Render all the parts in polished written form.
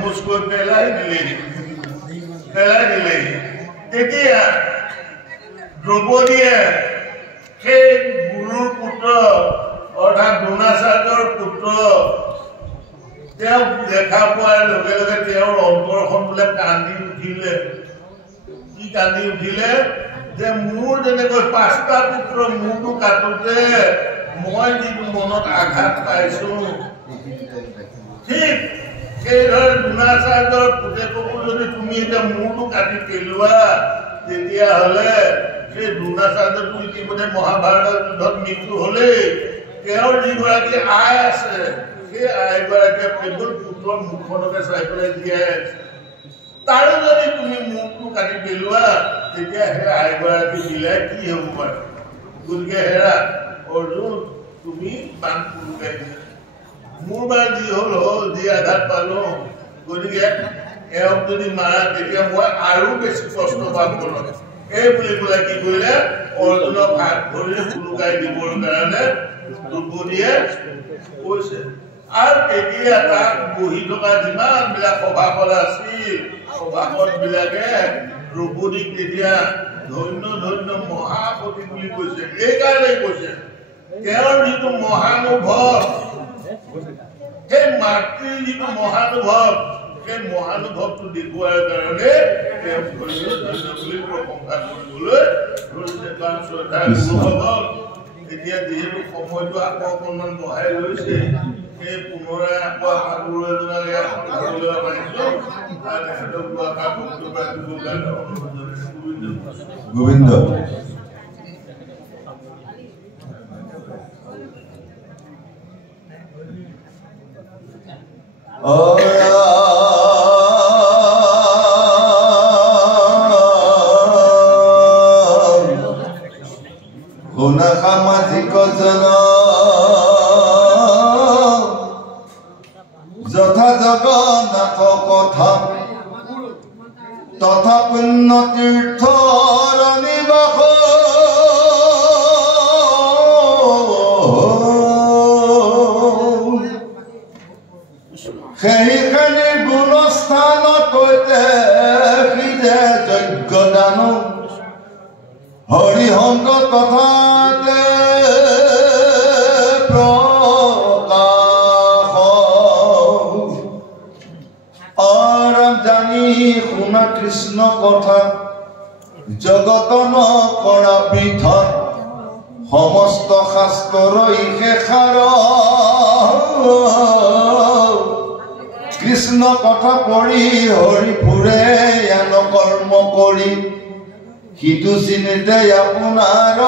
তৰমুজকৈ পেলাই দিলেহি তেতিয়া দ্ৰৌপদীয়ে সেই গুৰুৰ পুত্ৰ অৰ্থাৎ দ্ৰোণাচাৰ্যৰ পুত্ৰ তেওঁক দেখা পোৱাৰ লগে লগে তেওঁৰ অন্তৰখন বোলে কান্দি উঠিলে কি কান্দি উঠিলে যে মোৰ যেনেকৈ 5টা পুত্ৰ মূৰটো কাটোতে মই যিটো মনত আঘাত পাইছো ঠিক সেইদৰে দ্ৰোণাচাৰ্যৰ পুতেককো যদি তুমি এতিয়া মূৰটো কাটি পেলোৱা তেতিয়াহ'লে সেই দ্ৰোণাচাৰ্যটো ইতিমধ্যে মহাভাৰতৰ যুদ্ধত মৃত্যু হ'লেই তেওঁৰ যিগৰাকী আই আছে সেই আইগৰাকীয়ে কেৱল পুত্ৰৰ মুখখনকে চাই পেলাই জীয়াই আছে তাৰো যদি তুমি মুখটো কাটি পেলোৱা তেতিয়া সেই আইগৰাকী বিলাই কি হ'ব পাৰে গতিকে হেৰা অৰ্জুন তুমি বান পুৰুকাই দিয়া মোৰ বাৰ যি হ'ল যি আঘাত পালো গতিকে এওঁক যদি মাৰা তেতিয়া মই আৰু বেছি কষ্ট পাম নহয় এই বুলি পেলাই কি কৰিলে অৰ্জুনক হাত ধৰি পুৰুকাই দিবৰ কাৰণে দ্ৰৌপদীয়ে কৈছে আৰু এতিয়া তাত বহি থকা যিমানবিলাক সভাসদ আছিল সভাসদবিলাকে দ্ৰৌপদীক তেতিয়া ধন্য ধন্য মহাপতি বুলি কৈছে এইকাৰণেই কৈছে তেওঁৰ যিটো মহানুভৱ সেই মাতৃৰ যিটো মহানুভৱ সেই মহানুভৱটো দেখুৱাৰ কাৰণে তেওঁ ধন্য ধন্য বুলি প্ৰশংসা কৰিবলৈ ধৰিছে কাৰণ শ্ৰদ্ধাৰ গুৰুসকল এতিয়া যিহেতু সময়টো আকৌ অকণমান বঢ়াই লৈছে সেই পুনৰাই আকৌ আমাৰ গুৰু এজনক ইয়াত ঘৰলৈ আনিছো আৰু তেখেতক দুআষাৰ বক্তব্য দিবৰ কাৰণে অনুৰোধ জনাইছো গোবিন্দ সামাজিক জন যথা জগন্নাথ কথা তথা পুণ্য তীৰ্থৰ নিবাস সেইখানি গুণস্থানত কৈতে হৃদে যজ্ঞ দান হৰিহংস কথাতে প্ৰকাশ অৰম জানি শুনা কৃষ্ণ কথা জগত নকৰা বিধন সমস্ত শাস্ত্ৰৰ ইশেষাৰ কৃষ্ণ কথা পঢ়ি হৰি ফুৰে জ্ঞান কৰ্ম কৰি সিটো চিনিতে আপোনাৰ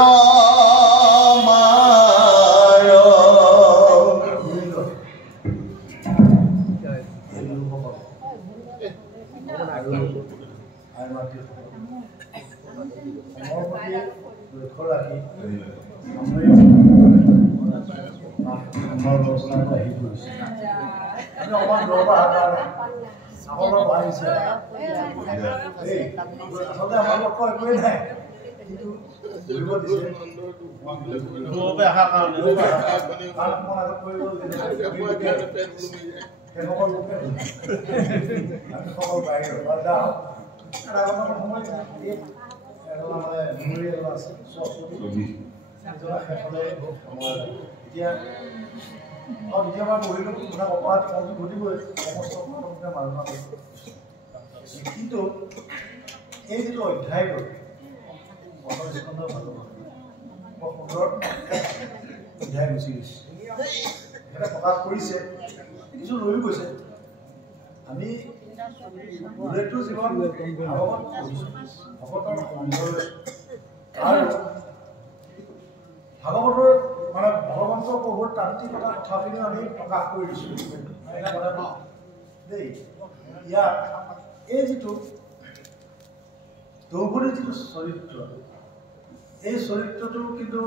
মাৰ কিন্তু এই যিটো অধ্যায়টো সুন্দৰ অধ্যায় গুচি গৈছে এটা প্ৰকাশ কৰিছে কিছু ৰৈ গৈছে আমি বুলেটটো জীৱন ভগৱতৰ সুন্দৰ আৰু ভাগৱতৰ মানে ভগৱন্তৰ প্ৰভুৰ তান্ত্ৰিকতা কথাখিনিও আমি প্ৰকাশ কৰি দিছোঁ দেই ইয়াত এই যিটো দ্ৰৌপদীৰ যিটো চৰিত্ৰ এই চৰিত্ৰটো কিন্তু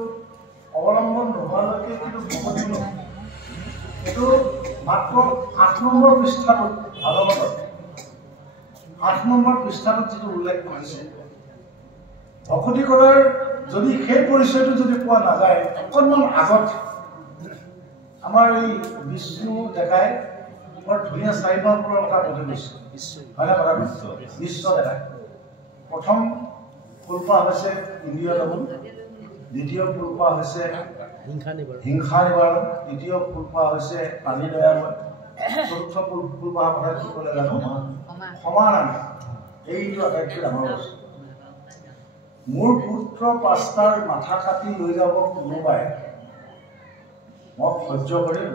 অৱলম্বন নোহোৱালৈকে কিন্তু ভগৱতী নহয় এইটো মাত্ৰ 8 নম্বৰ পৃষ্ঠাটোত ভাগৱতত 8 নম্বৰ পৃষ্ঠাটোত যিটো উল্লেখ কৰিছে ভকতি কৰাৰ যদি সেই পৰিচয়টো যদি পোৱা নাযায় অকণমান আগত আমাৰ এই বিষ্ণু ডেকাই বৰ ধুনীয়া চাৰিমাহ পূৰ্বৰ কথা কৈ গৈছে হয়নে কথা বিশ্ব দেখা প্ৰথম ফুলপাহ হৈছে ইন্দ্ৰিয় দমন দ্বিতীয় ফুলপাহ হৈছে হিংসা নিবাৰণ তৃতীয় ফুলপাহ হৈছে পানী দয়াময় চতুৰ্থ ফুলপাহ কথা কি ক'লে জানো সমান এইটো আটাইতকৈ ডাঙৰ বস্তু মোৰ পুত্ৰ পাঁচটাৰ মাথা কাটি লৈ যাব কোনোবাই মই সহ্য কৰিম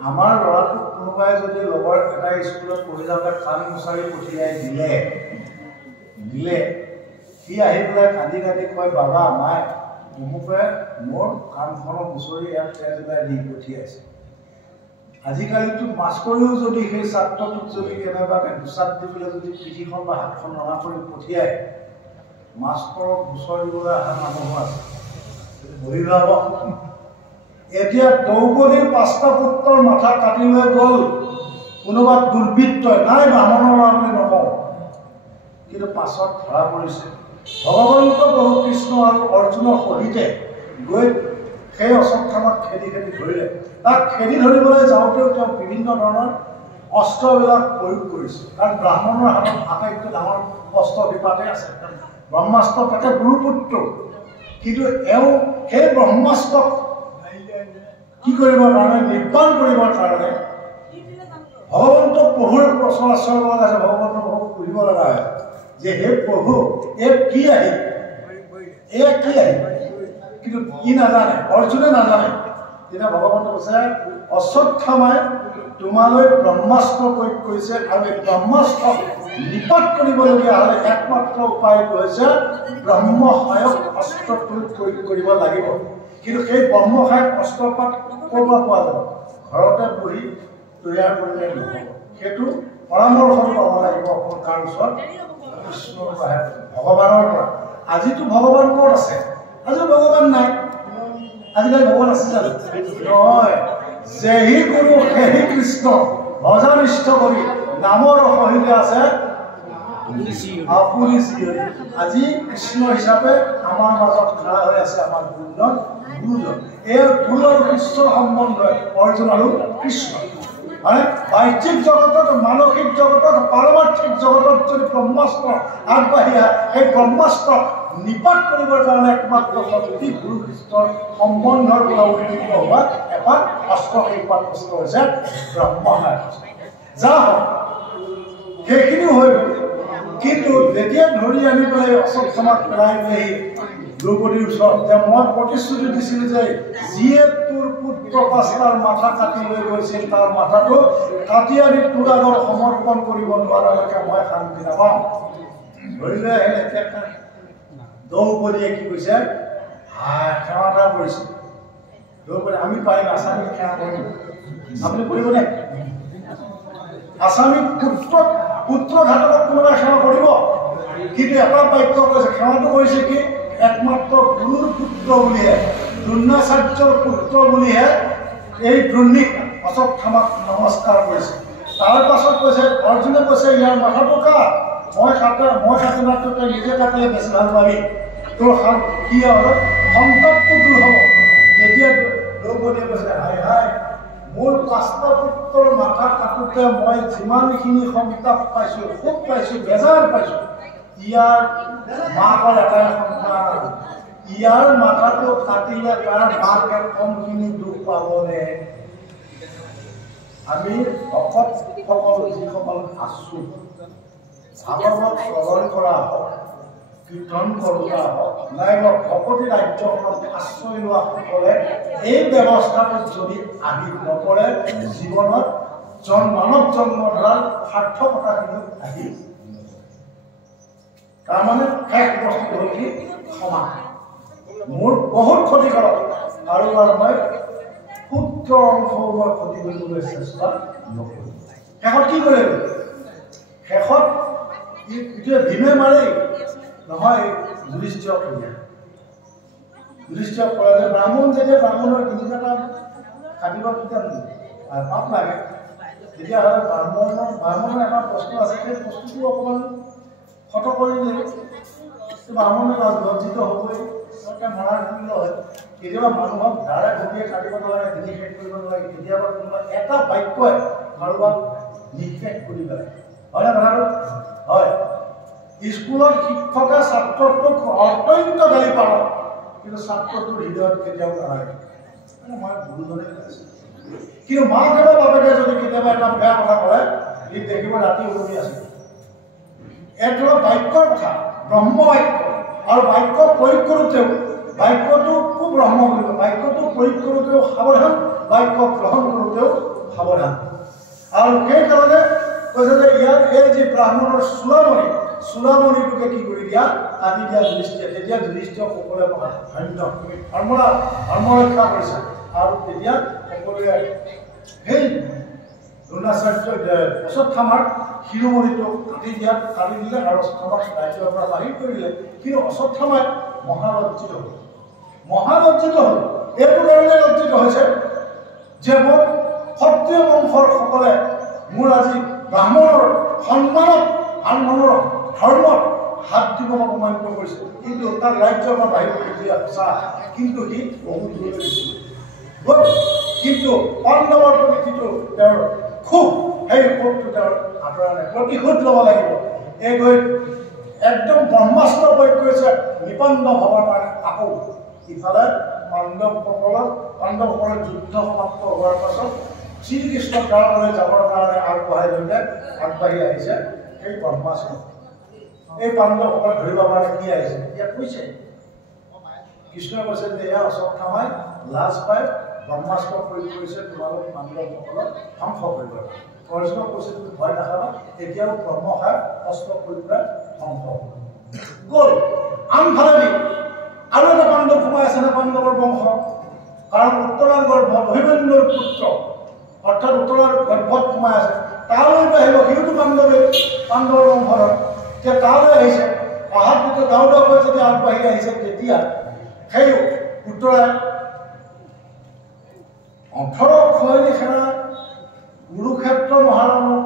আমাৰ ল'ৰাটোক কোনোবাই যদি লগৰ এটা স্কুলত পঢ়ি যাওঁতে কাণ মোচাৰি পঠিয়াই দিলে সি আহি পেলাই কান্দি কান্দি কয় বাবা মায়ে অমুকে মোৰ কাণখনৰ মুচৰি ইয়াত তেজ ওলাই দি পঠিয়াইছে আজিকালিতো মাষ্টৰেও যদি সেই ছাত্ৰটোক যদি কেনেবাকৈ দুচাত দি পেলাই যদি পিঠিখন বা হাতখন ৰঙা কৰি পঠিয়ায় মাষ্টৰক গোচৰ দিবলৈ অহা মানুহো আছে বহি যাব এতিয়া দ্ৰৌপদীৰ পাঁচটা পুত্ৰৰ মাথা কাটি লৈ গ'ল কোনোবা দুৰ্বৃত্তই নাই বামনৰ ল'ৰা বুলি নকওঁ কিন্তু পাছত ধৰা পৰিছে ভগৱন্ত প্ৰভু কৃষ্ণ আৰু অৰ্জুনৰ সহিতে গৈ সেই অশ্বত্থামাক খেদি ধৰিলে তাক খেদি ধৰিবলৈ যাওঁতেও তেওঁ বিভিন্ন ধৰণৰ অস্ত্ৰবিলাক প্ৰয়োগ কৰিছে কাৰণ ব্ৰাহ্মণৰ হাতত আটাইতকৈ ডাঙৰ অস্ত্ৰ বিপাতে আছে ব্ৰহ্মাস্ত্ৰ তাতে গুৰুপুত্ৰ কিন্তু এওঁ সেই ব্ৰহ্মাস্ত্ৰক কি কৰিবৰ কাৰণে নিৰ্বাণ কৰিবৰ কাৰণে ভগৱন্ত প্ৰভুৰ ওচৰত আশ্ৰয় ল'ব লাগে ভগৱন্ত প্ৰভুক সুধিব লগা হয় যে হে প্ৰভু কি আহিল কিন্তু ই নাজানে অৰ্জুনে নাজানে তেতিয়া ভগৱন্ত কৈছে অশ্বত্থামাই তোমালৈ ব্ৰহ্মাস্ত্ৰ প্ৰয়োগ কৰিছে আৰু এই ব্ৰহ্মাস্ত্ৰ নিপাত কৰিবলগীয়া হ'লে একমাত্ৰ উপায়টো হৈছে ব্ৰহ্মসহায়ক অস্ত্ৰ প্ৰয়োগ কৰিব লাগিব কিন্তু সেই ব্ৰহ্মসহায়ক অস্ত্ৰপাত ক'ৰ পৰা পোৱা যাব ঘৰতে বহি তৈয়াৰ কৰিলে নহ'ব সেইটো পৰামৰ্শ পাব লাগিব তাৰ ওচৰত কৃষ্ণৰ পৰা ভগৱানৰ পৰা আজিতো ভগৱান ক'ত আছে আজি ভগৱান নাই আজিকালি ভগৱান আছে জানো নহয় যেহি গুৰু সেহি কৃষ্ণ ভজনিষ্ঠ কৰি নামৰ সহিতে আছে আপুনি আজি কৃষ্ণ হিচাপে আমাৰ মাজত খাৰা হৈ আছে আমাৰ গুৰুজন এই গুৰু আৰু কৃষ্ণৰ সম্বন্ধ অৰ্জুন আৰু কৃষ্ণ মানে বাহ্যিক জগতত মানসিক জগতত পাৰমাৰ্থিক জগতত যদি ব্ৰহ্মাস্ত্ৰ আগবাঢ়ি আহে সেই ব্ৰহ্মাস্ত্ৰ নিপাত কৰিবৰ কাৰণে একমাত্ৰ শক্তি গুৰু কৃষ্ণৰ সম্বন্ধৰ পৰা উদ্ভূত হোৱা এপাত অস্ত্ৰ সেইপাত অস্ত্ৰ হৈছে ব্ৰহ্মসহায়ক যা হওক সেইখিনিও হৈ গ'ল কিন্তু যেতিয়া ধৰি আনি পেলাই অশ্বত্থামাক পেলাই পেলাহি দ্ৰৌপদীৰ ওচৰত যে মই প্ৰতিশ্ৰুতি দিছিলোঁ যে যিয়ে তোৰ পুত্ৰ পাঁচটাৰ মাথা কাটি লৈ গৈছিল তাৰ মাথাটো কাটি আনি তোৰ আগত সমৰ্পণ কৰিব নোৱাৰালৈকে মই শান্তি নাপাম ধৰি লৈ আহিলে এতিয়া দ্ৰৌপদীয়ে কি কৈছে সেৱা এটা কৰিছে দ্ৰৌপদী আমি পাৰিম আছামীক সেৱা কৰিম আপুনি কৰিবনে আছামী পুত্ৰঘাতকক কোনোবাই সেৱা কৰিব কিন্তু এটা বাক্য কৈছে সেৱাটো কৰিছে কি একমাত্ৰ গুৰুৰ পুত্ৰ বুলিহে দ্ৰোণাচাৰ্যৰ পুত্ৰ বুলিহে এই দ্ৰোণীক অশ্বত্থামাক নমস্কাৰ কৰিছে তাৰ পাছত কৈছে অৰ্জুনে কৈছে ইয়াৰ মাথাটো কাট মই কাটিনাতকৈ তই নিজে কাটিলে বেছি ভাল পাবি তোৰ কি হ'ল সন্তপটো দূৰ হ'ব তেতিয়া দ্ৰৌপদীয়ে কৈছে হাই হাই মোৰ পাঁচটা পুত্ৰৰ মাথা কাটোতে মই যিমানখিনি সন্তাপ পাইছোঁ সুখ পাইছোঁ বেজাৰ পাইছোঁ ইয়াৰ মাকৰ এটাই সন্তান ইয়াৰ মাথাটো কাটিলে তাৰ মাকে কমখিনি দুখ পাবনে আমি ভকতসকল যিসকল আছোঁ ভাগৱত শ্ৰৱণ কৰা হওক কীৰ্তন কৰোঁতা হওক নাইবা ভকতি ৰাজ্যখনত আশ্ৰয় লোৱাসকলে এই ব্যৱস্থাটোত যদি আহি নপৰে জীৱনত মানৱ জন্ম ধৰাৰ সাৰ্থকতাখিনি আহি তাৰমানে শেষ বস্তু হ'ল কি ক্ষমা মোৰ বহুত ক্ষতিকাৰক আৰু মই ক্ষুদ্ৰ অংশও মই ক্ষতি কৰিবলৈ চেষ্টা নকৰোঁ শেষত কি কৰিলে শেষত এতিয়া ভীমে মাৰেই নহয় যুধিষ্ঠিৰক কৰে যে ব্ৰাহ্মণ যেতিয়া ব্ৰাহ্মণৰ ডিঙিটা কাটিব তেতিয়া পাপ লাগে তেতিয়াহ'লে ব্ৰাহ্মণৰ এটা প্ৰশ্ন আছে সেই বস্তুটো অকণমান ক্ষত কৰিলে ব্ৰাহ্মণে লজ্জিত হ'বই মৰাৰ মূল্য হয় কেতিয়াবা মানুহক ধাৰে ঘূৰিয়ে কাটিব নালাগে ডিঙি শেষ কৰিব নালাগে কেতিয়াবা কোনোবা এটা বাক্যই কাৰোবাক নিক্ষেপ কৰি পেলাই হয়নে কথাটো হয় স্কুলত শিক্ষকে ছাত্ৰটোক অত্যন্ত গালি পাৰে কিন্তু ছাত্ৰটোৰ হৃদয়ত কেতিয়াও নালাগে মানে মই গুৰুজনে কৈছোঁ কিন্তু মা দেউতা বাপেকে যদি কেতিয়াবা এটা বেয়া কথা কয় ই দেখিব ৰাতি উলমি আছে এইটো বাক্যৰ কথা ব্ৰহ্ম বাক্য আৰু বাক্য প্ৰয়োগ কৰোঁতেও বাক্যটো খুব ব্ৰহ্ম কৰিব বাক্যটো প্ৰয়োগ কৰোঁতেও সাৱধান বাক্য গ্ৰহণ কৰোঁতেও সাৱধান আৰু সেইকাৰণে কৈছে যে ইয়াৰ এই যি ব্ৰাহ্মণৰ চূড়ামণিটোকে কি কৰি দিয়া কাটি দিয়া যুধিষ্ঠিৰে তেতিয়া যুধিষ্ঠিৰে সকলোৱে পঢ়া ধন্য তুমি ধৰ্ম ৰক্ষা কৰিছা আৰু তেতিয়া সকলোৱে সেই দ্ৰোণাচাৰ্য অশ্বত্থামাৰ শিৰোমণিটো কাটি দিলে আৰু অশ্বত্থামাক ৰাজ্যৰ পৰা বাহিৰ কৰি দিলে কিন্তু অশ্বত্থামাই মহালজ্জিত হ'ল এইটো কাৰণে লজ্জিত হৈছে যে মোক ক্ষত্ৰিয় বংশৰ সকলে মোৰ আজি ব্ৰাহ্মণৰ সন্মানত আনমনৰ ধৰ্মত হাত দিব অপমানিত কৰিছে কিন্তু তাক ৰাজ্যৰ পৰা বাহিৰ কৰি দিয়া সঁচা কিন্তু সি বহুত দূৰলৈ গৈছিল কিন্তু পাণ্ডৱৰ প্ৰতি যিটো তেওঁৰ খুব সেই ক্ষোভটো তেওঁৰ আঁতৰা নাই প্ৰতিশোধ ল'ব লাগিব এই গৈ একদম ব্ৰহ্মাস্ত্ৰ প্ৰয়োগ কৰিছে নিপন্ন হ'বৰ কাৰণে আকৌ ইফালে পাণ্ডৱসকলৰ যুদ্ধ সমাপ্ত হোৱাৰ পাছত শ্ৰীকৃষ্ণৰ গাঁৱলৈ যাবৰ কাৰণে আগবাঢ়ি আহিছে সেই ব্ৰহ্মাস্ত্ৰ এই পাণ্ডৱসকলক ধৰিবৰ কাৰণে কি আহিছে ইয়াত কৈছে কৃষ্ণই কৈছে যে এয়া অশ্বত্থামাই লাজ পাই ব্ৰহ্মাস্ত্ৰ প্ৰয়োগ কৰিছে তোমালোক পাণ্ডৱসকলক ধ্বংস কৰিব অৰ্জুনক কৈছে তুমি ভয় নাখাবা এতিয়াও ব্ৰহ্মসাৰ অস্ত্ৰ প্ৰয়োগ কৰা ধ্বংস গ'ল আনফালেদি আৰু এটা পাণ্ডৱ সোমাই আছে নে পাণ্ডৱৰ বংশ কাৰণ উত্তৰাংগৰ অভিমন্যুৰ পুত্ৰ অৰ্থাৎ উত্তৰাৰ গৰ্ভত সোমাই আছে তালৈ আহিব সিওতো পাণ্ডৱৰ বংশৰ যে তালৈ আহিছে অহাত যেতিয়া দাউদাকৈ যেতিয়া আগবাঢ়ি আহিছে তেতিয়া সেই উত্তৰাই 18 সৈনিক সেনা কুৰুক্ষেত্ৰ মহাৰণক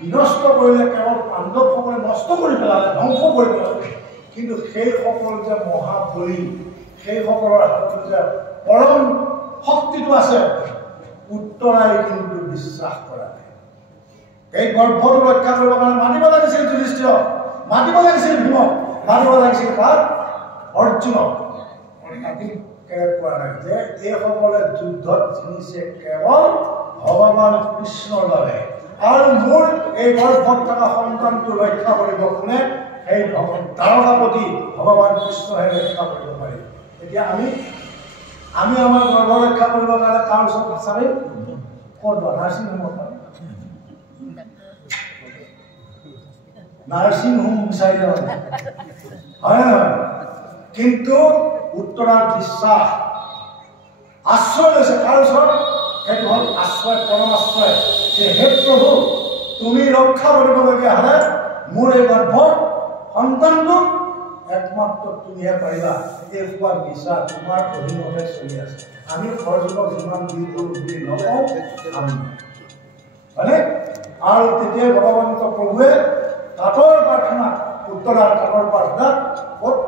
বিনষ্ট কৰিলে কেৱল পাণ্ডৱসকলে নষ্ট কৰি পেলালে ধ্বংস কৰি পেলালে কিন্তু সেইসকল যে মহাবলী সেইসকলৰ হাতত যে পৰম শক্তিটো আছে উত্তৰাই কিন্তু বিশ্বাস কৰা নাই এই গৰ্ভটো ৰক্ষা কৰিবৰ কাৰণে মাতিব লাগিছিল যুধিষ্ঠিৰক মাতিব লাগিছিল ভীমক মাতিব লাগিছিল তাত অৰ্জুনক কৰা নাই যে এইসকলে যুদ্ধত জিনিছে কেৱল ভগৱান কৃষ্ণৰ বাবে আৰু মোৰ এই গৰ্ভত থকা সন্তানটো ৰক্ষা কৰিব কোনে সেই তাৰকাপতি ভগৱান কৃষ্ণহে ৰক্ষা কৰিব পাৰিব এতিয়া আমি আমাৰ গৰ্ভ ৰক্ষা কৰিবৰ কাৰণে তাৰ ওচৰত বিচাৰি ক'ত নাৰ্ছিং হোম বিচাৰি হয় নহয় কিন্তু উত্তৰাৰ বিশ্বাস আশ্ৰয় লৈছে তাৰ ওচৰত সেইটো হ'ল আশ্ৰয় পৰম আশ্ৰয় যে হে প্ৰভু তুমি ৰক্ষা কৰিবলগীয়া হ'লে মোৰ এই গৰ্ভৰ সন্তানটোক একমাত্ৰ তুমিহে পাৰিবা এই কোৱা বিশ্বাস তোমাৰ অধীনতে চলি আছে আমি সৰযুগক যিমান বুলি নকওঁ আমি হয়নে আৰু তেতিয়াই ভগৱন্ত প্ৰভুৱে তাঁতৰ প্ৰাৰ্থনা উত্তৰাৰ তাঁতৰ প্ৰাৰ্থনা ক'ত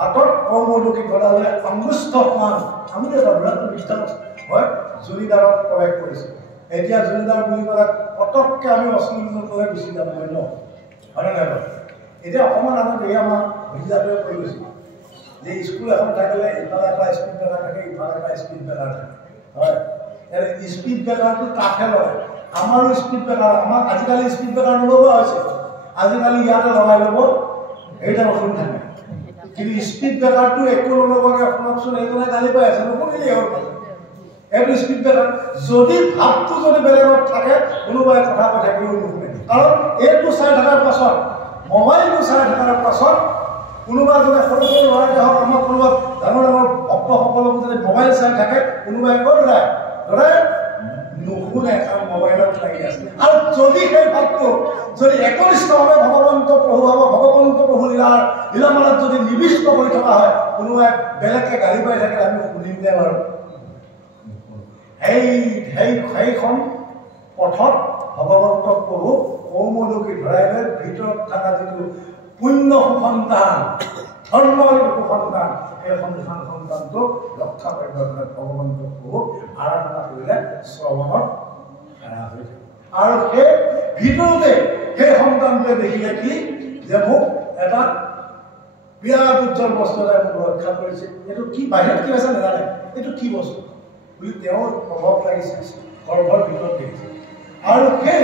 হাতত কৌমদুকি গদালে অংগুষ্ঠ সমান আমি এটা বিৰাট বিখ্যাত হয় জুৰিদাৰত প্ৰৱেশ কৰিছে এতিয়া জুৰিদাৰ বুলি ক'লে পটককৈ আমি অশ্লীলতালৈ গুচি যাব হয় ন হয়নে নাই বাৰু এতিয়া অকণমান আগত এই আমাৰ ভতিজাটোৱে কৈ গৈছিল যে স্কুল এখন থাকিলে ইফালে এটা স্পীড ব্ৰেকাৰ থাকে ইফালে এটা স্পীড ব্ৰেকাৰ থাকে হয় স্পীড ব্ৰেকাৰটো তাতহে লয় আমাৰো স্পীড ব্ৰেকাৰ আমাক আজিকালি স্পীড ব্ৰেকাৰ নলগোৱা হৈছে আজিকালি ইয়াতে লগাই ল'ব এইটা অসুবিধা থাকে কিন্তু স্পীড ব্ৰেকাৰটো একো নলগোৱাকৈ শুনকচোন এইজনে গালি পাই আছে নকৰিলেই হ'ল এইটো স্পীড ব্ৰেকাৰ যদি ভাৱটো যদি বেলেগত থাকে কোনোবাই কথা কৈ থাকিলেও নুশুনে কাৰণ এইটো চাই থকাৰ পাছত মোবাইলটো চাই থকাৰ পাছত কোনোবা যদি সৰু সৰু ল'ৰাকে হওক আমাৰ কোনোবা ডাঙৰ ডাঙৰ ভক্তসকলক যদি মোবাইল চাই থাকে কোনোবাই কৈ ধৰে নুশুনে কাৰণ মোবাইলত লাগি আছে আৰু যদি সেই ভাৱটো যদি একনিষ্ঠভাৱে ভগৱন্ত প্ৰভু লীলামালাত যদি নিবিষ্ট কৰি থকা হয় কোনোবাই বেলেগকে গালি পাই থাকে আমি শুনিম দে বাৰু সেইখন পথত ভগৱন্ত প্ৰভু কৌমদুকি ধৰাই লৈ ভিতৰত থকা যিটো পুণ্য সুসন্তান ধৰ্মৰ সুসন্তান সেই সন্তানটোক ৰক্ষা কৰিবৰ কাৰণে ভগৱন্ত প্ৰভুক আৰাধনা কৰিলে শ্ৰৱণত হেৰা হৈ থাকে আৰু সেই ভিতৰতে সেই সন্তানটোৱে দেখিলে কি যে মোক এটা বিৰাট উজ্জ্বল বস্তু এটাই মোক ৰক্ষা কৰিছে। এইটো কি বাহিৰত কি আছে নাজানে, এইটো কি বস্তু বুলি তেওঁৰ প্ৰভাৱ লাগিছে, গৰ্ভৰ ভিতৰত দেখিছে। আৰু সেই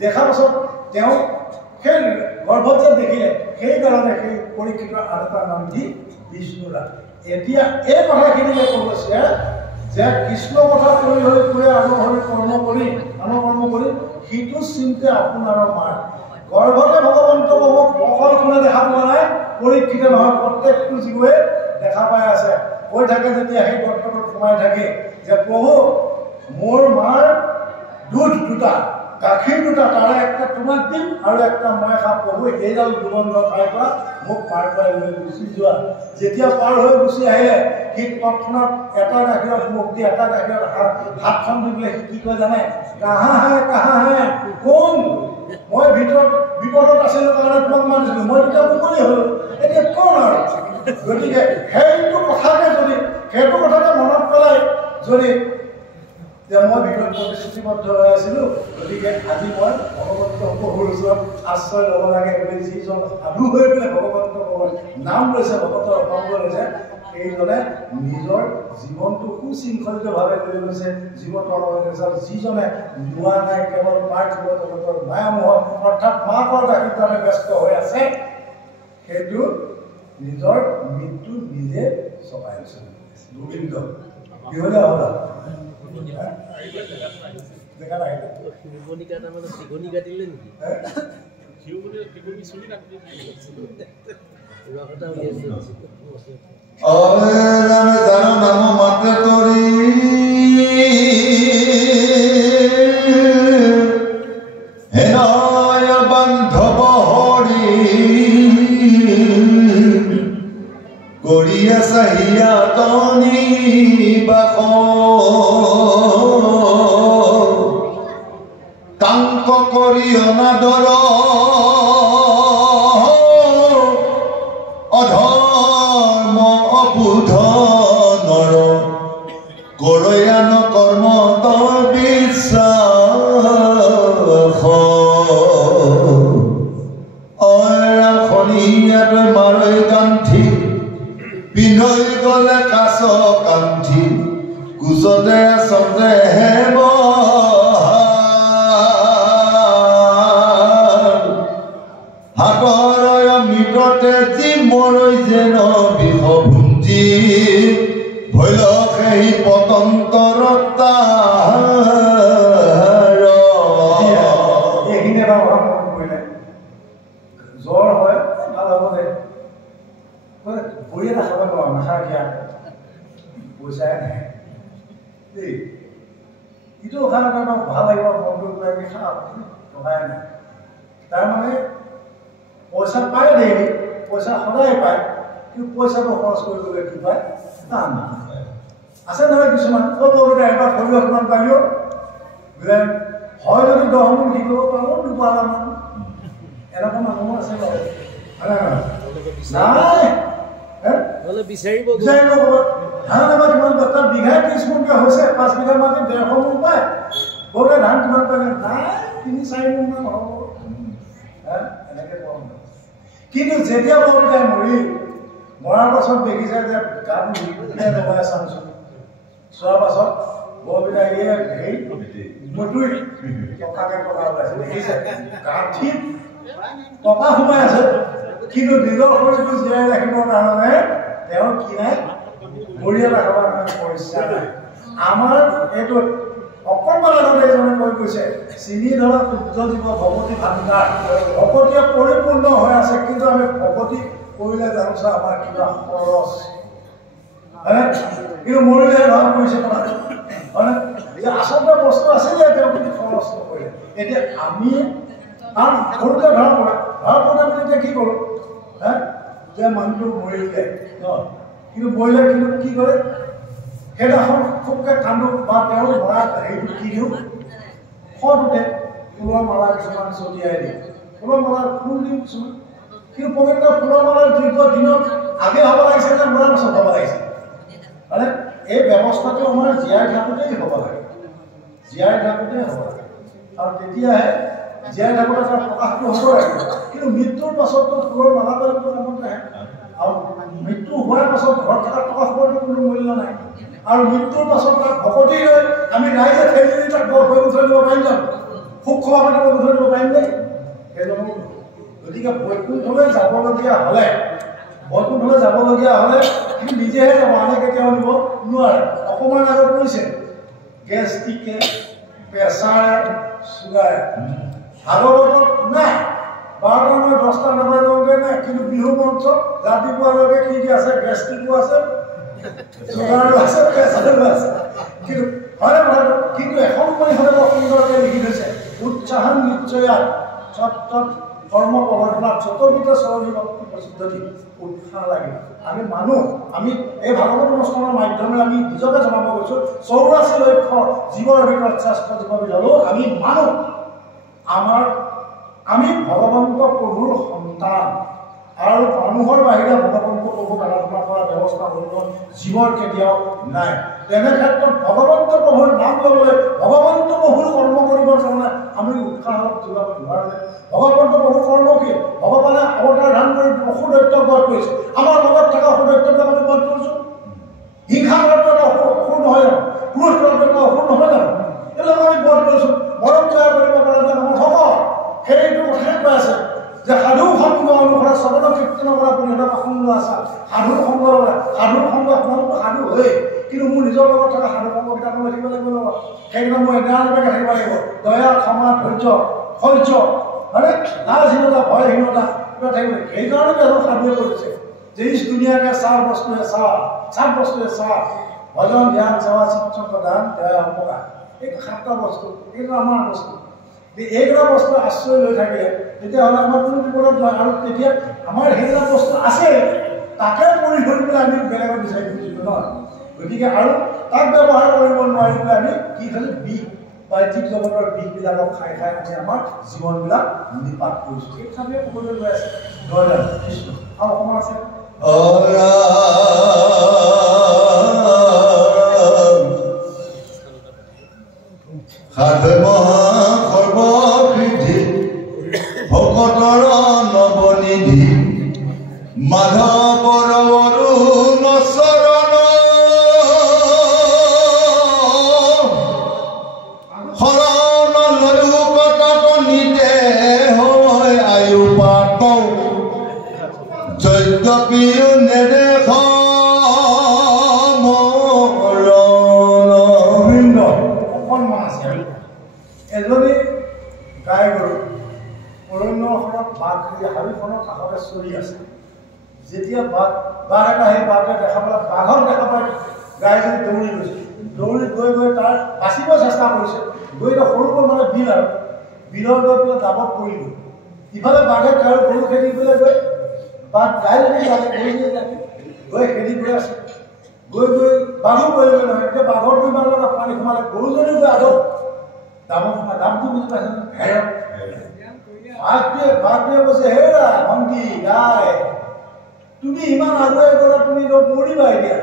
দেখাৰ পাছত তেওঁ সেই গৰ্ভত যে দেখিলে, সেইকাৰণে সেই পৰীক্ষিতৰ আৰু এটা নাম দি বিষ্ণুৰা। এতিয়া এই কথাখিনিকে কৈ গৈছে যে কৃষ্ণ কথা কৈ আনুসৰি কৰ্ম কৰি সিটো চিন্তে আপোনাৰ মাৰ গৰ্ভতে ভগৱন্ত বাবুক অকলখনে দেখা পোৱা নাই, পৰীক্ষিতে নহয় প্ৰত্যেকটো জীৱে দেখা পাই আছে। কৈ থাকে যেতিয়া সেই গৰ্ভটোত সোমাই থাকে যে প্ৰভু মোৰ মাৰ দুধ দুটা, গাখীৰ দুটা, তাৰে একটা তোমাক দিম আৰু একটা মই খাম। প্ৰভু এইডাল দুবন্ধ ঠাইৰ পৰা মোক পাৰ কৰাই লৈ গুচি যোৱা। যেতিয়া পাৰ হৈ গুচি আহিলে সি তৎক্ষণাত এটা গাখীৰত মুখ দি এটা গাখীৰত হাতখন দি পেলাই সি কি কয় জানে, কাহা হে কোন, মই ভিতৰত বিপদত আছিলোঁ কাৰণে তোমাক মাতিছিলোঁ, মই তেতিয়া মুকলি হ'লো, এতিয়া কোন আৰু। গতিকে সেইটো কথাকে মনত পেলাই যদি যে মই ভিতৰত প্ৰতিশ্ৰুতিবদ্ধ হৈ আছিলোঁ, গতিকে আজি মই ভগৱন্ত প্ৰভুৰ ওচৰত আশ্ৰয় ল'ব লাগে বুলি যিজন সাধু হৈ পেলাই ভগৱন্ত প্ৰভুৰ নাম লৈছে, ভকতৰ সংগ লৈছে, সেইজনে নিজৰ জীৱনটো সুশৃংখলিতভাৱে কৰি লৈছে। জীৱনৰ যিজনে লোৱা নাই কেৱল পাৰ্থিৱ জগতৰ মায়ামোহত, অৰ্থাৎ মাকৰ গাখীৰজনে ব্যস্ত হৈ আছে, সেইটো নিজৰ মৃত্যু নিজে চপাই লৈছে। গোবিন্দ কিহলে হ'ল নাম মাতে তৰি হেনয় বান্ধৱ হৰি কৰি আছে হিয়াতনি বাস কাংক কৰি অনাদৰ অধৰ্ম অবুধ নৰ কৰয়ান কৰ্ম তৰ বিশ্বাস অৰাখনিয়াত মাৰৈ কান্থি পিন্ধৈ গলে কাছ কান্থি কুচতে চতে হেব হাতৰ মৃততে যি মৰৈ যেন বিষ ভুঞ্জি ভৈল সেই পতন্তৰতা এইখিনি এটা কথা মনত পৰিলে, জ্বৰ হয় ভাল হ'ব দে, ভৰি এটা খাব নোৱাৰো নাখা দিয়া পইচাই নাই দেই, ইটো খালে তাৰমানে ভাল লাগিব মনটো কিবাকি খা টকাই নাই। তাৰমানে পইচা পায় দেই, পইচা সদায় পায়, কিন্তু পইচাটো খৰচ কৰিবলৈ কি পায় টান আছে নহয়। কিছুমান ক'বলৈ এবাৰ সৰিয়হ কিমান পাৰিব বোলে হয় যদি 10 মোন শিকিব পাৰোঁ 2 মান, এনেকুৱা মানুহো আছে বাৰু, হয় নাই বিচাৰিব ধান এবাৰ কিমান তাত বিঘাই 30 মোনকৈ হৈছে, 5 বিঘা মাটি 150 মোন পায়, বহুতে ধান কিমান পালে নাই 3-4 মোন মান হ'ব, এনেকৈ কম। কিন্তু যেতিয়া বৰপিতাই মৰাৰ পাছত দেখিছে যে গাটো লগাই চাওঁচোন, চোৱাৰ পাছত বৰপিতাই হেৰি মটুৰি টকাকে টকা ওলাইছে, দেখিছে গাঁঠিত টকা সোমাই আছে, কিন্তু নিজৰ শৰীৰটো জীয়াই ৰাখিবৰ কাৰণে তেওঁৰ কি নাই, পৰিয়াল ৰাখিবৰ কাৰণে পইচা নাই। আমাৰ এইটো অকণমান আগতে এজনে কৈ গৈছে, চিনি ধৰা সূৰ্য জীৱ ভগৱতী ভাণ্ডাৰ, ভকতীয়ে পৰিপূৰ্ণ হৈ আছে, কিন্তু আমি ভকতী কৰিলে জানো চা আমাৰ কিবা খৰচ, হয়নে? কিন্তু মৰিলে ধৰা কৰিছে কথাটো, হয়নে? যে আচলতে বস্তু আছিলে তেওঁ কিন্তু খৰচ নকৰিলে। এতিয়া আমি কাৰণ সৰুতে ধৰা পৰে আমি এতিয়া কি কৰোঁ, যে মানুহটো মৰিলে ন, কিন্তু মৰিলে কিন্তু কি কৰে, সেইদিনাখন খুবকৈ কান্দো বা তেওঁৰ মৰা হেৰিটো কি দিওঁ, সটোতে ফুলৰ মালা কিছুমান ছটিয়াই দিওঁ, ফুলৰ মালাৰ ফুল দিওঁ কিছুমান, কিন্তু পবিত্ৰ ফুলৰ মালাৰ দীৰ্ঘ দিনত আগে হ'ব লাগিছে নে মৰাৰ পাছত হ'ব লাগিছে, মানে এই ব্যৱস্থাটো আমাৰ জীয়াই থাকোঁতেই হ'ব লাগে, জীয়াই থাকোঁতেই হ'ব লাগে। আৰু তেতিয়াহে জীয়াই থাকোঁতে তাৰ প্ৰকাশটো হ'ব লাগিব কিন্তু মৃত্যুৰ পাছততো ফুলৰ মালা পেলাবলৈ কামত নাহে আৰু মৃত্যু হোৱাৰ পাছত ঘৰত থকা প্ৰকাশ কৰাটো কোনো মূল্য নাই আৰু মৃত্যুৰ পাছত তাক ভকতি লৈ আমি ৰাইজে ঠেলি তাক বৰ হৈ উঠাই দিব পাৰিম জানো খুব খোৱা পাতিব উঠাই দিব পাৰিম দেই সেইজনো গতিকে বৈকুণ্ঠলৈ যাবলগীয়া হ'লে কিন্তু নিজেহে যাব আনে কেতিয়াও নিব নোৱাৰে অকণমান আগত কৈছে গেষ্ট্ৰিকে প্ৰেছাৰ চুগাৰ ভাগৱতত নাই 12টা নহয় 10টা নামাজলৈকে নাই কিন্তু বিহু মঞ্চত ৰাতিপুৱালৈকে কি কি আছে গেষ্ট্ৰিকো আছে চুগাৰো আছে প্ৰেছাৰো আছে কিন্তু হয় কিন্তু এখন পৰিষদে বৰ সুন্দৰকৈ লিখি থৈছে উৎসাহন নিশ্চয়াত সত্তত কৰ্ম প্ৰৱৰ্তনাত চতুৰ্বিধ চৰণী ভক্তি প্ৰসিদ্ধি উৎসাহ লাগে আমি মানুহ আমি এই ভাগৱত অনুষ্ঠানৰ মাধ্যমেৰে আমি নিজকে জনাব গৈছোঁ 84 লক্ষ জীৱৰ ভিতৰত শ্ৰেষ্ঠ জীৱবিধ হ'লেও আমি মানুহ আমি ভগৱন্ত প্ৰভুৰ সন্তান আৰু মানুহৰ বাহিৰে ভগৱন্ত প্ৰভুক আৰাধনা কৰাৰ ব্যৱস্থা কৰিব জীৱৰ কেতিয়াও নাই তেনে ক্ষেত্ৰত ভগৱন্ত প্ৰভুৰ নাম ল'বলৈ ভগৱন্ত প্ৰভুৰ কৰ্ম কৰিবৰ কাৰণে আমি উৎসাহত যোগাব নোৱাৰে ভগৱন্ত প্ৰভুৰ কৰ্ম কি ভগৱানে অৱতাৰ ধাৰণ কৰি অসুদৈত্য বধ কৰিছে আমাৰ লগত থকা অসুদৈত্যবিলাক আমি বধ কৰিছোঁ হিংসা কৰাটো এটা অসুৰ নহয় জানো ক্ৰোধ কৰাটো এটা অসুৰ নহয় জানো এইবিলাক আমি বধ কৰিছোঁ মৰম তৈয়াৰ কৰিব পৰাবিলাক আমাৰ ভকত সেইটো কথাই কৈ আছে যে সাধু সংগ অনুসৰা চবন কীৰ্তন কৰা পৰিহত সংগ আছে সাধুৰ সংগ মনটো সাধু হয় কিন্তু মোৰ নিজৰ লগত থকা সাধু সংগকেইটা মই ৰাখিব লাগিব লগত সেইকেইটা মই এদালৈকে ৰাখিব লাগিব দয়া ক্ষমা ধৈৰ্য শৌৰ্য হয়নে লাজহীনতা ভয়হীনতা কিবা থাকিব সেইকাৰণে এজন সাধুৱে কৰিছে যে ইছ দুনিয়াকে চাৰ বস্তুৱে চাৰ ভজন ধ্যান সেৱা চিত্তন দান দয়া উপকাৰ এই 7টা বস্তু এইটো আমাৰ বস্তু এইকেইটা বস্তু আশ্ৰয় লৈ থাকিলে তেতিয়াহ'লে আমাৰ কোনো বিপদত নহয় আৰু তেতিয়া আমাৰ সেইকেইটা বস্তু আছে তাকে পৰি ধৰি পেলাই আমি বেলেগত বিচাৰি ফুৰিছিলোঁ নহয় গতিকে আৰু তাক ব্যৱহাৰ কৰিব নোৱাৰি পেলাই আমি কি খালি বিষ বাহ্যিক জগতৰ বিষবিলাকক খাই আমি আমাৰ জীৱনবিলাক নিপাত কৰিছোঁ এই খাবে ক'বলৈ গৈ আছে জয়ৰাম কৃষ্ণ আৰু অকণমান আছে সাধু মহা সৰ্বকৃতি ভকতৰ নৱনিধি মাধৱৰ অৰুণ চৰণ শৰণ লৈও কটক নিতে হয় আয়ু পাত যদ্যপিও নেদেখ এজনী গাই গৰু অৰণ্যখনত বাঘ হাবিখনৰ কাষতে চৰি আছে যেতিয়া বাঘ এটা সেই বাঘে দেখা পালে বাঘক দেখা পাই গাইজনী দৌৰি গৈছে দৌৰি গৈ তাৰ বাচিব চেষ্টা কৰিছে গৈ এটা সৰুকৈ মানে বিল আৰু বিলৰ গৈ পেলাই দাবত পৰিল ইফালে বাঘে তাৰ গৰু খেদি পেলাই গৈ বাঘ গাইজনী গৈ খেদি গৈ আছে গৈ বাঘো পৰিলে নহয় এতিয়া বাঘৰ ইমান লগত পানী সোমালে গৰুজনীও গৈ আগত দামটো বুজি পাইছে বাঘটোৱে কৈছে হেৰা ভণ্টি গাই তুমি ইমান আগুৱাই গ'লা তুমি মৰিবা এতিয়া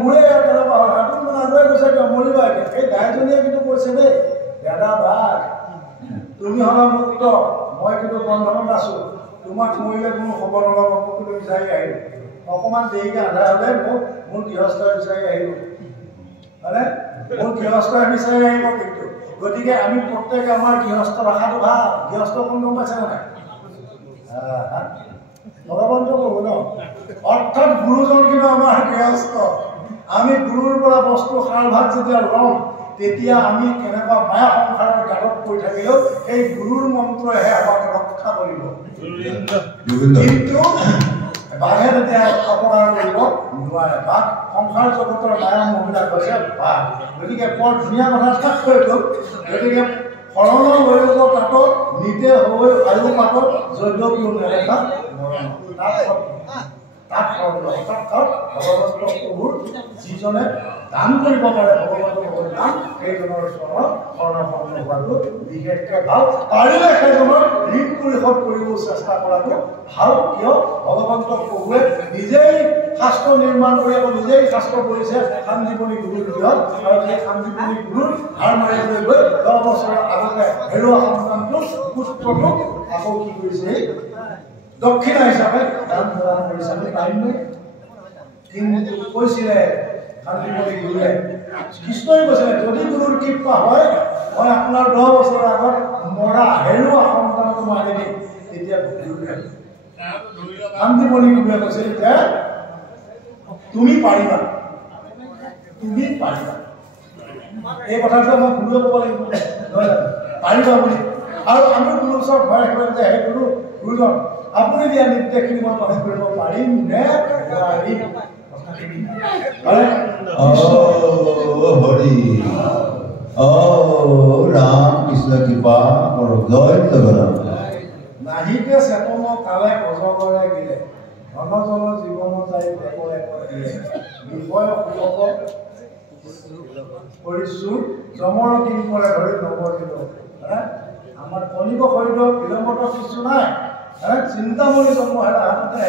মোৰে তেনেকুৱা হ'ল তুমি ইমান আগুৱাই গৈছা কিয় মৰিবা এতিয়া সেই গাইজনীয়ে কিন্তু কৈছে দেই দাদা বাঘ তুমি হ'লা মুক্ত মই কিন্তু বন্ধনত আছোঁ তোমাক মৰিলে কোনো খবৰ নল'ব মোক কিন্তু বিচাৰি আহিব অকণমান দেৰিকৈ আধা হ'লে মোৰ গৃহস্থ বিচাৰি আহিব হয়নে মোৰ গৃহস্থ বিচাৰি আহিব কিন্তু গতিকে আমি প্ৰত্যেকে আমাৰ গৃহস্থ ৰখাটো ভাল গৃহস্থ কোন গম পাইছে নাই ভগৱন্ত প্ৰভু ন অৰ্থাৎ গুৰুজন কিন্তু আমাৰ গৃহস্থ আমি গুৰুৰ পৰা বস্তু সাৰ ভাগ যেতিয়া ল'ম তেতিয়া আমি কেনেকুৱা মায়া সংসাৰৰ গালত পৰি থাকিলেও সেই গুৰুৰ মন্ত্ৰইহে আমাক ৰক্ষা কৰিব কিন্তু বাঘে তেতিয়া অপকাৰ কৰিব নোৱাৰে বাঘ সংসাৰ জগতৰ মায়া মহিলা হৈছে বাঘ গতিকে বৰ ধুনীয়া কথা ঠাক কৰি গ'ল গতিকে শৰণৰ লৈব তাঁতত নিতে হৈ আয়ু পাতত যজ্ঞ নেদেখা তাক শৰণ লওক অৰ্থাৎ ভগৱন্ত প্ৰভুৰ যিজনে দান কৰিব পাৰে ভগৱন্ত প্ৰভুৰ দান সেইজনৰ ওচৰত শৰণাপন্ন হোৱাটো বিশেষকৈ ভাল পাৰিলে সেইজনৰ ঋণ পৰিশোধ কৰিব চেষ্টা কৰাটো ভাল কিয় ভগৱন্ত প্ৰভুৱে নিজেই শাস্ত্ৰ নিৰ্মাণ কৰি আকৌ নিজেই শাস্ত্ৰ কৰিছে শান্তিপনী গুৰুৰ দিনত আৰু সেই শান্তিপনী গুৰুৰ হাৰ মাৰিবলৈ গৈ 10 বছৰৰ আগতে হেৰুৱা সন্তানটোক পুত্ৰটোক আকৌ কি কৰিছে দক্ষিণা হিচাপে দান প্ৰদান কৰিছে আমি পাৰিমনে কিন্তু কৈছিলে শান্তিপনী গুৰুৱে কৃষ্ণই কৈছিলে যদি গুৰুৰ কৃপা হয় মই আপোনাৰ 10 বছৰৰ আগত মৰা হেৰুৱা সন্তানটো মাৰি দিম তেতিয়া শান্তিপনী গুৰুৱে কৈছে যে তুমি পাৰিবা এই কথাটো মই গুৰুৱে ক'ব লাগিব পাৰিবা বুলি আৰু আমি গুৰুৰ ওচৰত ভয় ৰাখিব যে হে গুৰুজন আপুনি দিয়া নিৰ্দেশখিনি মই পালন কৰিব পাৰিম নে নোৱাৰিম হৰি ৰাম কৃষ্ণ কৃপা জয় জগন্নাথ নাহিকে চেতন কালে অজগৰে গিলে ঘন জল জীৱন যাই একলে দিলে বিষয় সুলভ কৰিছোঁ জমৰ দিন কৰে ধৰি নৱদিন আমাৰ কলিক শৰীৰৰ বিলম্বত কিছু নাই চিন্তামণি জন্ম হেৰা হাততে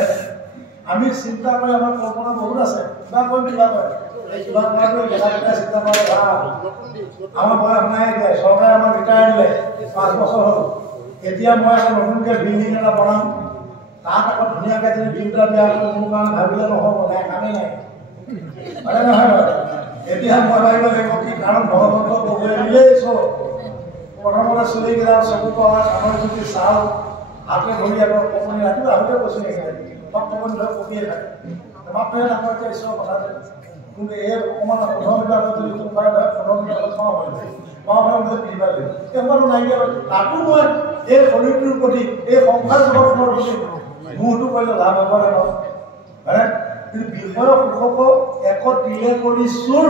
আমি চিন্তা কৰি আমাৰ কল্পনা বহুত আছে কিবা কৰি কিবা কৰে এই কিবা কৰাটো বেলেগ চিন্তা কৰে আমাৰ বয়স নাই এতিয়া চৰকাৰে আমাক ৰিটায়াৰ দিলে 5 বছৰ হ'ল এতিয়া মই আকৌ নতুনকৈ বিল্ডিং এটা বনাম তাত আকৌ ধুনীয়াকৈ যদি বিলটা দিয়া মোৰ কাৰণে ভাবিলে নহ'ব নাই কামেই নাই মানে নহয় এতিয়া মই ভাবিব লাগিব কি কাৰণ ভগৱন্ত প্ৰভুৱে দিলেই চব প্ৰথমতে চলি গেলা চকু পাৱাৰ কামৰ যদি চাওঁ হাতে ধৰি আকৌ কপনি ৰাতিপুৱা আহোঁতে কৈছোঁ নেকি কপনি ধৰি কপিয়ে থাকে মাত্ৰহে নাপায় এতিয়া ঈশ্বৰৰ কথা কিন্তু এই অকণমান 15 মিনিট আগত যদি সোমবাৰে ধৰে 15 মিনিট আগত খাওঁ হয় পিন্ধিব লাগিব এইবাৰো নাইকিয়া তাতো মই এই শৰীৰটোৰ প্ৰতি এই সংসাৰ জগতখনৰ প্ৰতি মোহটো কৰিলে লাভ হ'ব লাগিব হয়নে কিন্তু বিষয় সুখক একত দিলে কৰি চোৰ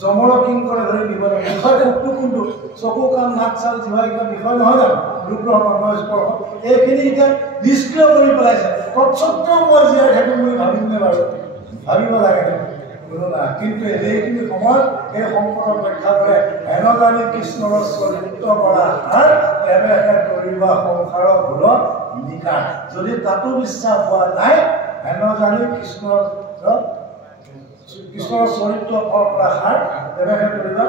জমৰ কিং কৰে ধৰি দিব লাগে বিষয় সুখটো কোনটো চকু কাণ নাক চাল জিভা এইকেইটা বিষয় নহয় জানো ৰূপগ্ৰহ স্পৰ্শ এইখিনি এতিয়া নিষ্ক্ৰিয় কৰি পেলাইছে তৎসত্ত্বেও মই জীয়াই থাকিম বুলি ভাবিমনে বাৰু ভাবিব লাগে কিন্তু এইখিনি সময়ত এই সংকটৰ ৰক্ষা কৰে হেনজানি কৃষ্ণৰ চৰিত্ৰ কৰা আৰু তেনেহে কৰিবা সংসাৰৰ ভুলত নিকা যদি তাতো বিশ্বাস হোৱা নাই হেনজানি কৃষ্ণৰ চৰিত্ৰ কৰা সাৰ তেনেহে কৰিবা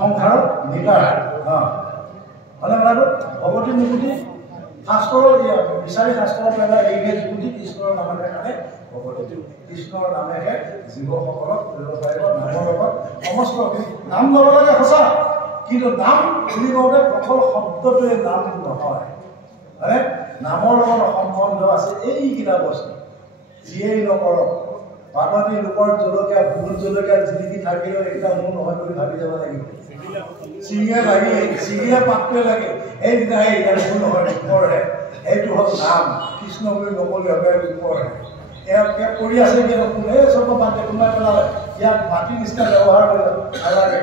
সংসাৰত নিকা মানে মানে ভগৱতী নিকুতি শাস্ত্ৰৰ বিচাৰি শাস্ত্ৰৰ পৰা এইহে যুগুতি কৃষ্ণৰ নামেৰে কাৰণে ভগৱতী কৃষ্ণৰ নামেহে জীৱসকলক কৰিব পাৰিব নামৰ লগত সমস্ত নাম ল'ব লাগে সঁচা কিন্তু নাম বুলি কওঁতে অকল শব্দটোৱে নাম নহয় হয়নে নামৰ লগত সম্বন্ধ আছে এইকেইটা বস্তু যিয়েই নকৰক পাৰ্বতী লোকৰ জলকীয়া ভোট জলকীয়া জিলিকি থাকিলেও এইকেইটা মোৰ নহয় বুলি ভাবি যাব লাগিব চিঙে লাগি চিঙিলে পাতটোৱে লাগে এই ভুল নহয় লোকৰহে এইটো হ'ল নাম কৃষ্ণ বুলি নক'লে হবে লোকৰহে এয়া কৰি আছে কি এই চব মাতে কোনোবাই পেলালে ইয়াত মাটি নিচিনা ব্যৱহাৰ কৰিব নালাগে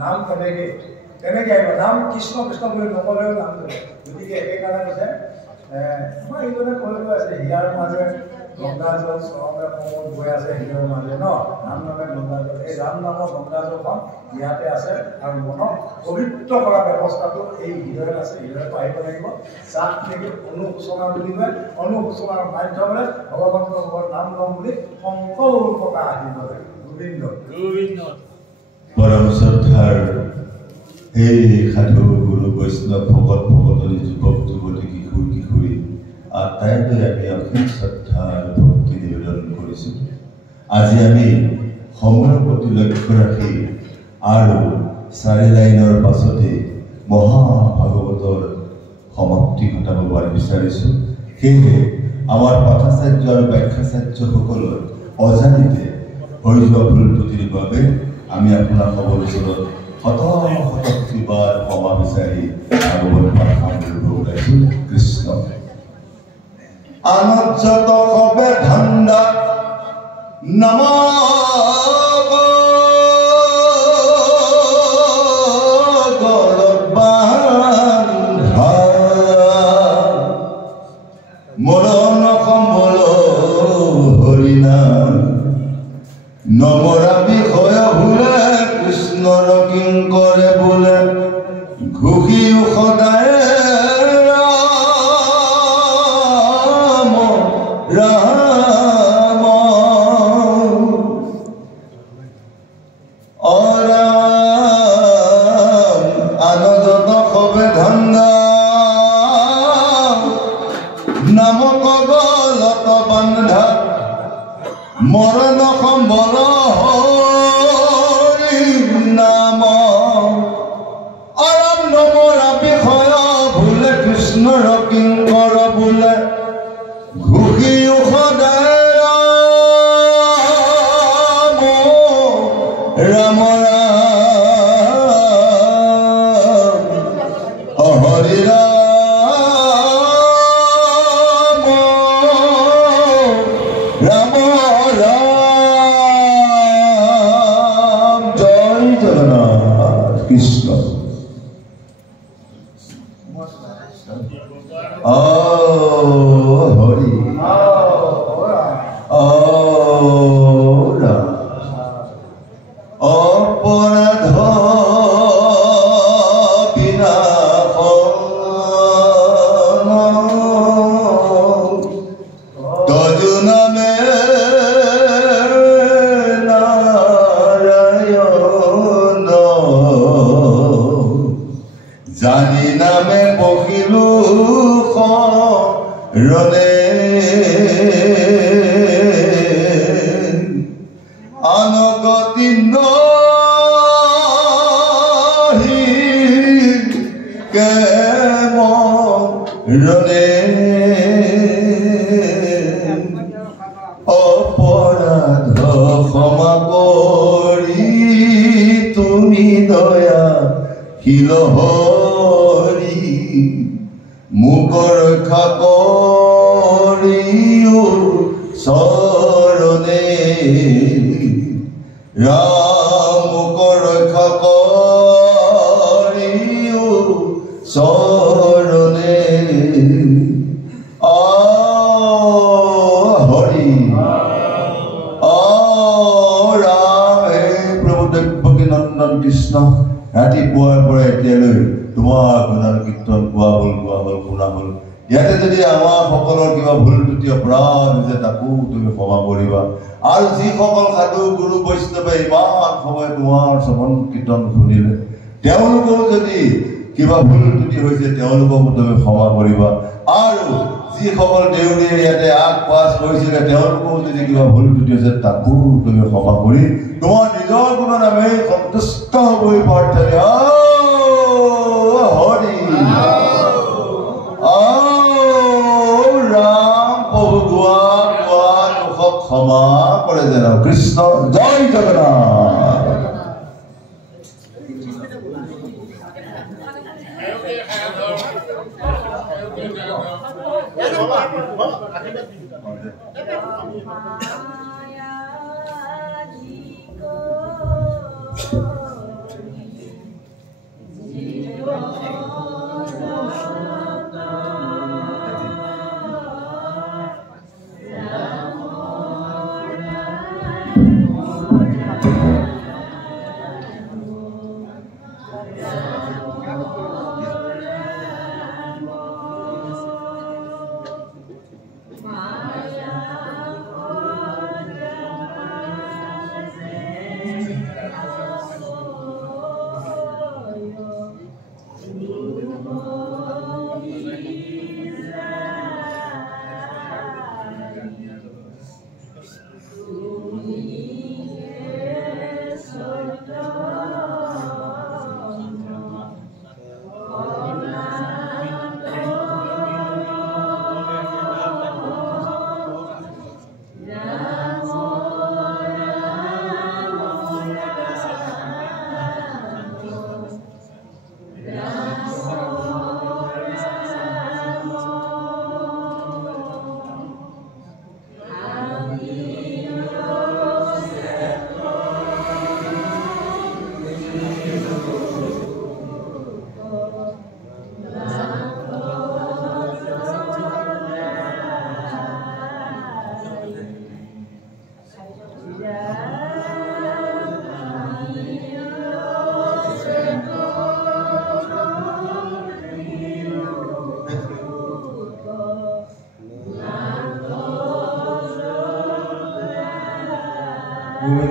নাম তেনেকৈ আহিব নাম কৃষ্ণ কৃষ্ণ বুলি নক'লেও নাম ধৰে গতিকে সেইকাৰণে কৈছে মই এইজনে কৈ আছে হিয়াৰ মাজে গংগাজল চৰমে সময় গৈ আছে হিৰৰ মাজে ন নাম নামে গংগাজল এই ৰাম নামৰ গংগাজলখন ইয়াতে আছে আৰু মনক পবিত্ৰ কৰা ব্যৱস্থাটো এই হৃদয়ত আছে হৃদয়তো আহিব লাগিব যাক নেকি অনুশোচনা বুলি কয় অনুশোচনাৰ মাধ্যমেৰে ভগৱন্ত ভগৱৰ নাম ল'ম বুলি সংকল্পতা আহিব লাগিব গোবিন্দ পৰম শ্ৰদ্ধাৰ এই সাধু গুৰু বৈষ্ণৱ ভকত ভকতনী যুৱক যুৱতী কিশোৰ কিশোৰী আটাইলৈ আমি অসীম শ্ৰদ্ধা আৰু ভক্তি নিবেদন কৰিছোঁ আজি আমি সময়ৰ প্ৰতি লক্ষ্য ৰাখি আৰু 4 লাইনৰ পাছতে মহাভাগৱতৰ সমাপ্তি ঘটাব বিচাৰিছোঁ সেয়েহে আমাৰ পাঠাচাৰ্য আৰু ব্যাখ্যাচাৰ্যসকলৰ অজানিতে হৈ যোৱা ভুল ত্ৰুটিৰ বাবে আমি আপোনাৰ খবৰ ওচৰত শত শতবাৰ ক্ষমা বিচাৰি ভাগৱত পাঠ আৰম্ভ কৰিছোঁ কৃষ্ণ আনজ্জত কবে ধান্দা নম মৰণ ঘুষিও সদায় ৰাম আনন্দ সবে ধন্দা নামক গলত বান্ধা মৰণ সম্বল হৰি নাম অৰম নমৰা বিষয় ভুলে কৃষ্ণৰ কিংকৰ বোলে ঘুষিও সদায় ৰাম ৰাম হৰি ৰাম ৰাম ৰাম জয় জগন্নাথ কৃষ্ণ হৰি অপৰাধ বিনাশ তজু নামে নাৰায়ণ জানি নামে পখিলো ৰদে আনগতি নহি কেমনে অপৰাধ ক্ষমা কৰি তুমি দয়া শিল হৰি মোক ৰক্ষা কৰিও চৰণে ৰাম মোক ৰক্ষা কৰিও চৰণে হৰি ৰাম হে প্ৰভু দৈৱকী নন্দন কৃষ্ণ ৰাতিপুৱাৰ পৰা এতিয়ালৈ তোমাৰ গুণান কীৰ্তন গোৱা হ'ল শুনা হ'ল ইয়াতে যদি আমাৰ সকলৰ কিবা ভুল ত্ৰুটি অপৰাধ হৈছে তাকো তুমি ক্ষমা কৰিবা আৰু যিসকল সাধু গুৰু বৈষ্ণৱে ইমান সময় তোমাৰ শ্ৰৱণ কীৰ্তন শুনিলে তেওঁলোকৰ যদি কিবা ভুল ত্ৰুটি হৈছে তেওঁলোককো তুমি ক্ষমা কৰিবা আৰু যিসকল দেউৰীয়ে ইয়াতে আগ পাছ কৰিছিলে তেওঁলোকৰো যদি কিবা ভুল ত্ৰুটি হৈছে তাকো তুমি ক্ষমা কৰি তোমাৰ নিজৰ গুণৰ নামে সন্তুষ্ট হৈ প্ৰাৰ্থনা হৰি ৰাম প্ৰভু গোৱা ক্ষমা কৰে যেন কৃষ্ণ জয় জগন্নাথ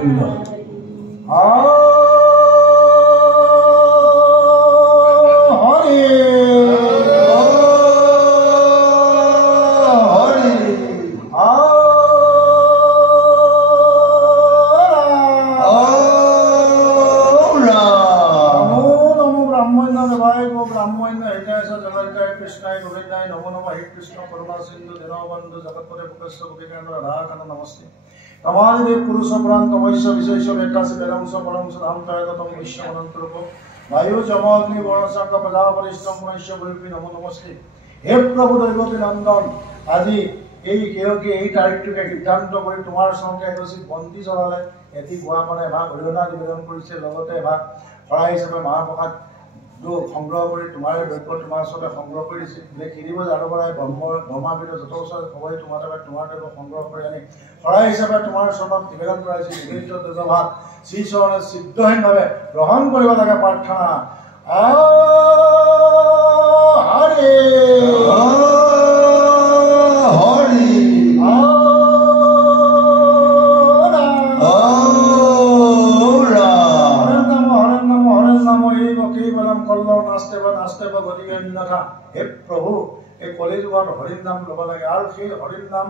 গোবিন্দ तमादिदेव पुरुष पुराण तमैश्य विशेष वेकाश वेदांश परंश धाम तयतम विश्व अनंतरूप वायु जमाग्नि वर्णशाक प्रजापरिष्ठम पुनश्य गुरुपी नमो नमस्ते हे प्रभु दैवती नंदन আজি এই কেউকে এই তারিখটোকে সিদ্ধান্ত কৰি তোমাৰ সঙ্গে এগছি বন্তি জ্বলালে এটি গোৱা মানে ভাগ অৰিহণা নিবেদন কৰিছে লগতে ভাগ শৰাই হিচাপে মহাপ্ৰসাদ সংগ্ৰহ কৰি তোমাৰ দ্ৰব্য তোমাৰ ওচৰতে সংগ্ৰহ কৰি দিছে দেখিব জানবৰাই ব্ৰহ্মাবিদ যত ওচৰত সবাই তোমাৰ দ্ৰব্য সংগ্ৰহ কৰি আনি শৰাই হিচাপে তোমাৰ ওচৰত নিবেদন কৰাইছে নিবেদিত দ্ৰব্যভাগ শ্ৰী চৰণে সিদ্ধহীনভাৱে গ্ৰহণ কৰিব লাগে প্ৰাৰ্থনা হৰে हे प्रभु এই কলিযুগত হৰিৰ নাম ল'ব লাগে আৰু সেই হৰিৰ নাম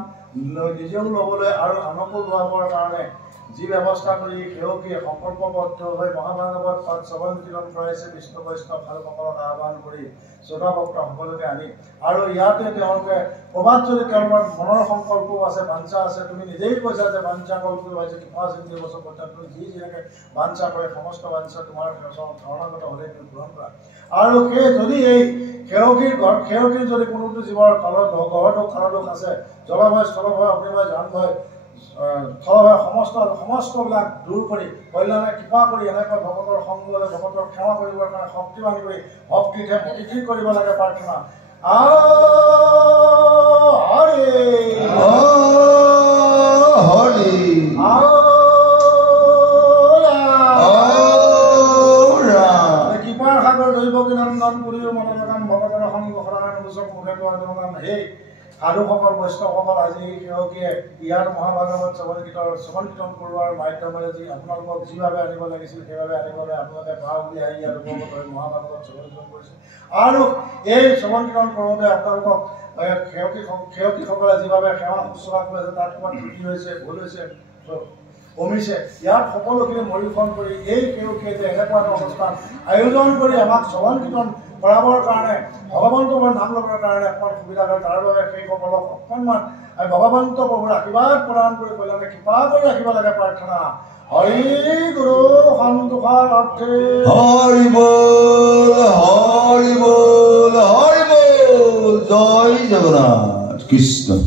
নিজেও ল'বলৈ আৰু আনকো লোৱাবৰ কাৰণে যি ব্যৱস্থা কৰি সেউকী সংকল্পবদ্ধ হৈ মহাভাগৱত পাঠ শ্ৰৱণ কীৰ্তন কৰাইছে বিষ্ণু বৈষ্ণৱ ভালসকলক আহ্বান কৰি শ্ৰোতা ভক্ত সকলোকে আনি আৰু ইয়াতে তেওঁলোকে ক'ৰবাত যদি তেওঁলোকৰ মনৰ সংকল্প আছে বাঞ্ছা আছে তুমি নিজেই কৈছা যে বাঞ্ছা কল্প হৈছে কৃপা সিন্ধু বছৰ তুমি যি যেনেকৈ বাঞ্ছা কৰে সমস্ত বাঞ্ছা তোমাৰ ধৰ্মাগত হ'লে তুমি গ্ৰহণ কৰা আৰু সেই যদি এই সেউকীৰ যদি কোনোটো জীৱৰ কালত গঢ়দোষ কালদোষ আছে জলভয় স্থলভয় অগ্নিভয় জানভয় থলভয় সমস্তবিলাক দূৰ কৰি কল্যাণে কৃপা কৰি এনেকৈ ভকতৰ সংগ লৈ ভকতৰ সেৱা কৰিবৰ কাৰণে শক্তিবান কৰি ভক্তিতে মতিথিৰ কৰিব লাগে প্ৰাৰ্থনা হৰে হৰে কৃপাৰ সাগৰ দৈৱকী নন্দন পুৰীৰ মনোলগান ভকতৰ সংগ সদায় গোচক মুখে জনগান হে সাধুসকল বৈষ্ণৱসকল আজি সেউকীয়ে ইয়াৰ মহাভাগৱত শ্ৰৱণ কীৰ্তন কৰোৱাৰ মাধ্যমেৰে যি আপোনালোকক যিভাৱে আনিব লাগিছিল সেইভাৱে আনিবলৈ আপোনালোকে পাওঁ বুলি আহি ইয়াৰ উপভোগ হৈ মহাভাগৱত শ্ৰৱণ কীৰ্তন কৰিছে আৰু এই শ্ৰৱণ কীৰ্তন কৰোঁতে আপোনালোকক সেউকীসকলে যিভাৱে সেৱা শুশ্ৰূষা কৰিছে তাত কিমান ত্ৰুটি হৈছে ভুল হৈছে কমিছে ইয়াত সকলোখিনি মৰিখন কৰি এই সেউকীয়ে যে এনেকুৱা এটা অনুষ্ঠান আয়োজন কৰি আমাক শ্ৰৱণ কীৰ্তন কৰাবৰ কাৰণে ভগৱন্তৰ নাম ল'বৰ কাৰণে অকণমান সুবিধা হয় তাৰ বাবে সেইসকলক অকণমান আমি ভগৱন্ত প্ৰভুৰ আশীৰ্বাদ প্ৰদান কৰি কল্যাণে কৃপা কৰি ৰাখিব লাগে প্ৰাৰ্থনা হৰি গুৰু সন্তোষৰ অৰ্থে হৰি বল হৰি বল হৰি বল জয় জগন্নাথ কৃষ্ণ